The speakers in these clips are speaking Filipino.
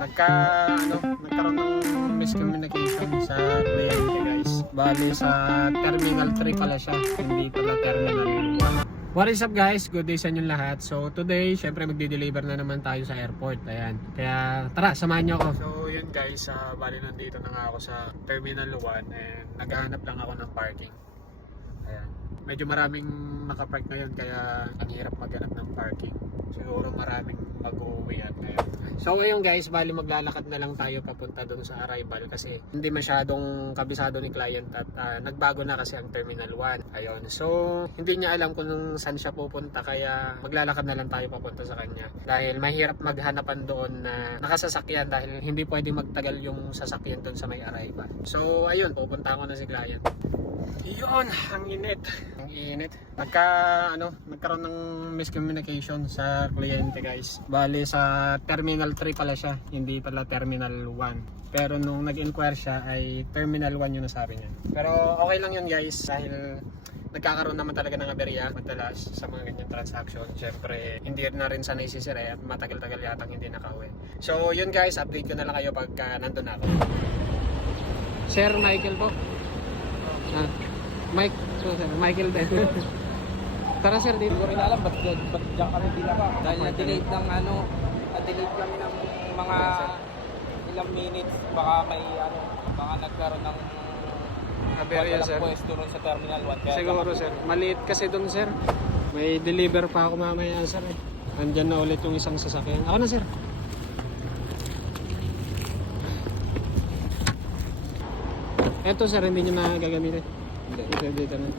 Nagkaroon ng miscommunication sa kliyente guys. Bali sa Terminal 3 pala siya, hindi pala Terminal 1. What is up guys? Good day sa inyong lahat. So today, syempre magdi-deliver na naman tayo sa airport. Ayan. Kaya tara, samahan nyo ako. So yun guys, bali nandito na nga ako sa Terminal 1 and naghahanap lang ako ng parking. Ayan. Medyo maraming nakapark ngayon kaya ang hirap maghanap ng parking. Siguro maraming mag-uwi at ngayon. So ngayon guys, bali maglalakad na lang tayo papunta doon sa arrival kasi hindi masyadong kabisado ni client at nagbago na kasi ang Terminal 1. Ayun. So hindi niya alam kung saan siya pupunta kaya maglalakad na lang tayo papunta sa kanya. Dahil mahirap maghanapan doon na nakasasakyan dahil hindi pwedeng magtagal yung sasakyan doon sa may arrival. So ayun, pupunta ko na si client. Yun, ang init. Ang init. Nagkaroon ng miscommunication sa kliyente guys. Bali sa Terminal 3 pala siya, hindi pala Terminal 1. Pero nung nag-inquire siya ay Terminal 1 yung nasabi niya. Pero okay lang yun guys dahil nagkakaroon naman talaga ng aberya madalas sa mga ganyan transaction. Siyempre hindi na rin sanay si Sir at matagal-tagal yatang hindi nakauwi. So yun guys, update ko na lang kayo pagka nandun ako. Sir Michael po. Michael din. Tara sir, dito. Hindi ko rin alam ba't dyan kami binaba. Dahil na-delay kami ng mga ilang minutes. Baka may baka nagkaroon ng Aberya sir. pwesto ron sa Terminal 1. Kaya Siguro sir, maliit kasi doon sir. May deliver pa ako mamaya sir eh. Andyan na ulit yung isang sasakyan. Ako na sir. Eto sir, hindi nyo na gagamitin. Dito na.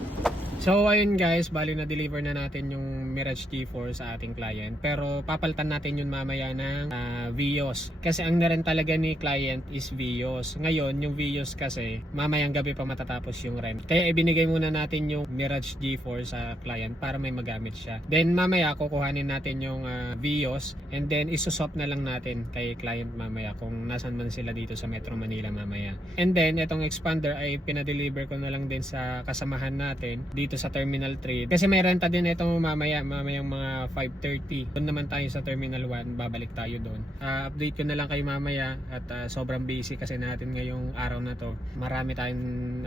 So ayun guys, bali na deliver na natin yung Mirage G4 sa ating client. Pero papalitan natin yun mamaya ng Vios. Kasi ang narin talaga ni client is Vios. Ngayon yung Vios kasi mamayang gabi pa matatapos yung rent. Kaya ibinigay muna natin yung Mirage G4 sa client para may magamit siya. Then mamaya kukuhanin natin yung Vios and then isuswap na lang natin kay client mamaya kung nasan man sila dito sa Metro Manila mamaya. And then itong expander ay pinadeliver ko na lang din sa kasamahan natin dito sa Terminal 3 kasi may renta din ito mamayang mga 5:30. Doon naman tayo sa Terminal 1, babalik tayo doon. Update ko na lang kayo mamaya at sobrang busy kasi natin ngayong araw na to. Marami tayong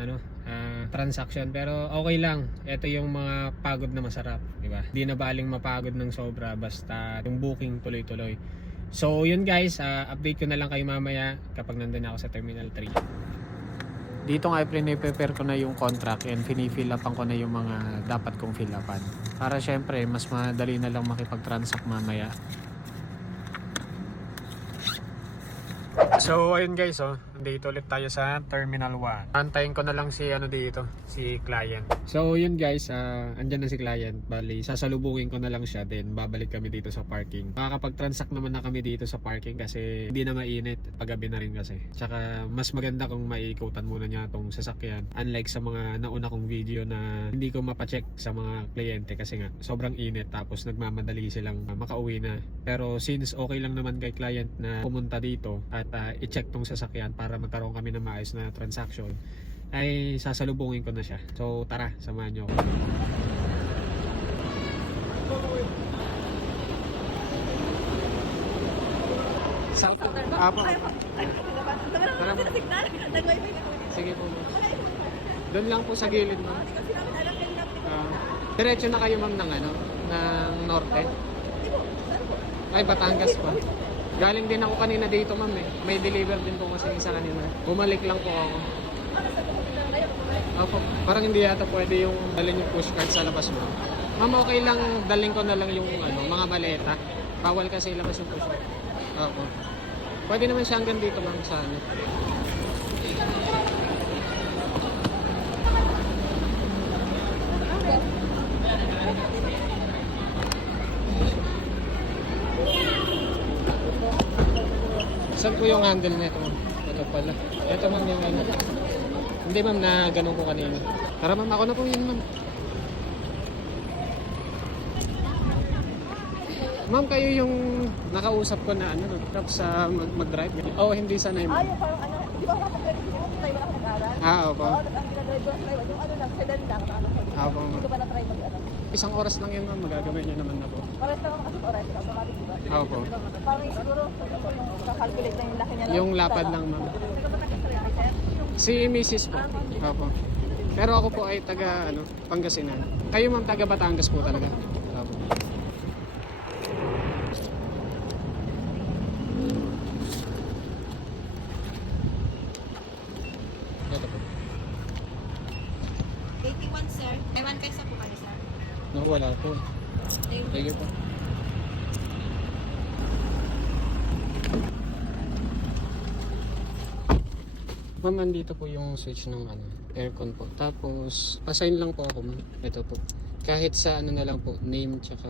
transaction pero okay lang. Ito yung mga pagod na masarap, di ba? Hindi na baling mapagod ng sobra basta yung booking tuloy-tuloy. So yun guys, update ko na lang kayo mamaya kapag nandun ako sa Terminal 3. Dito nga i-prepare ko na yung contract and fini-fill upan ko na yung mga dapat kong fill upan. Para syempre mas madali na lang makipag-transact mamaya. So ayun guys, dito ulit tayo sa Terminal 1. Antayin ko na lang si si client. So yun guys, andyan na si client. Bali, sasalubungin ko na lang siya then babalik kami dito sa parking. Makakapag-transact naman na kami dito sa parking kasi hindi na mainit. Paggabi na rin kasi. Tsaka mas maganda kung maiikutan muna niya tong sasakyan. Unlike sa mga nauna kong video na hindi ko mapacheck sa mga kliyente kasi nga sobrang init tapos nagmamadali silang makauwi na. Pero since okay lang naman kay client na pumunta dito at i-check tong sasakyan para magkaroon kami ng maayos na transaction ay sasalubungin ko na siya. So tara, samahan nyo ako. Apo. Sige po. Doon lang po sa gilid mo. Diretso na kayo ma'am ng norte. Ay, Batangas pa. Galing din ako kanina dito ma'am eh. May deliver din po kasi isa kanina. Bumalik lang po ako. Opo, parang hindi yata pwede yung dalhin yung pushcart sa labas mo. Ma'am, okay lang dalhin ko na lang yung mga maleta. Bawal kasi ilabas yung pushcart. Opo. Pwede naman siya hanggang dito ma'am sa Saan po yung handle nito ma'am? Ito pala. Ito ma'am yung Hindi ma'am, na ganun ko kanina. Tara ma'am, ako na po yun ma'am. Ma'am, kayo yung nakausap ko na tapos mag-drive. Hindi sanay ma'am. Yung parang di ba kapag tayo wala ka nag-aral? Opo. Oo, ang ginadrive ko sa yung lang, sedan lang. Opo ma'am. Hindi ko pa na-try mag isang oras lang yun ma'am, magagawin niyo naman na po. Oras lang ako kasi oras. Automatic, diba? Opo. Parang siguro, kakalculate lang yung laki niya. Yung lapad lang ma'am. Si Mrs. po. Opo. Pero ako po ay taga Pangasinan. Kayo ma'am taga Batangas po talaga. Opo. Ito po. 81, sir. May 1 peso po kayo, sir. No, wala po. Thank you po. Ma'am, andito po yung switch ng aircon po. Tapos, assign lang po ako ma'am. Ito po. Kahit sa na lang po, name tsaka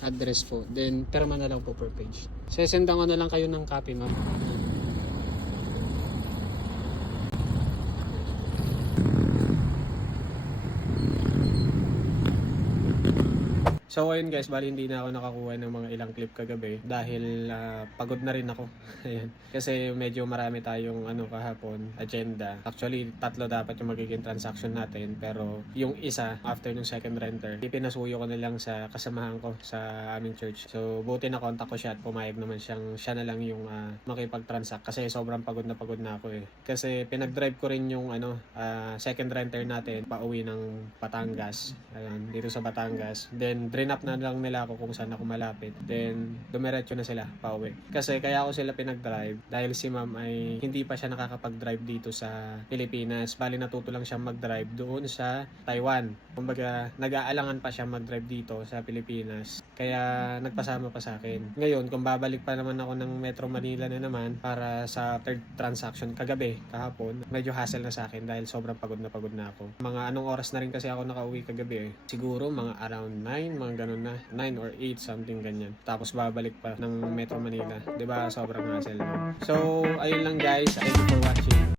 address po. Then, perma na lang po per page. Sesendan ko na lang kayo ng copy ma'am. So ayun guys, bali hindi na ako nakakuha ng mga ilang clip kagabi dahil pagod na rin ako. Ayan. Kasi medyo marami tayong kahapon, agenda. Actually, 3 dapat yung magiging transaction natin, pero yung isa after ng second renter, ipinasuyo ko na lang sa kasamahan ko sa aming church. So buti na contact ko siya at pumayag naman siya na lang yung makipag-transact kasi sobrang pagod na ako eh. Kasi pinag-drive ko rin yung second renter natin pauwi ng Batangas. Ayan, dito sa Batangas. Then up na lang nila ako kung saan ako malapit. Then, dumiretso na sila pauwi. Kasi kaya ako sila pinag-drive dahil si ma'am ay hindi pa siya nakakapag-drive dito sa Pilipinas. Bali natuto lang siya mag-drive doon sa Taiwan. Kumbaga, nag-aalangan pa siya mag-drive dito sa Pilipinas. Kaya nagpasama pa sa akin. Ngayon, kung babalik pa naman ako ng Metro Manila na naman para sa third transaction kagabi, kahapon, medyo hassle na sa akin dahil sobrang pagod na ako. Mga anong oras na rin kasi ako nakauwi kagabi eh. Siguro mga around 9, mga ganun na, 9 or 8, something ganyan. Tapos babalik pa ng Metro Manila. 'Di ba? Sobrang hassle. No? So, ayun lang guys. Thank you for watching.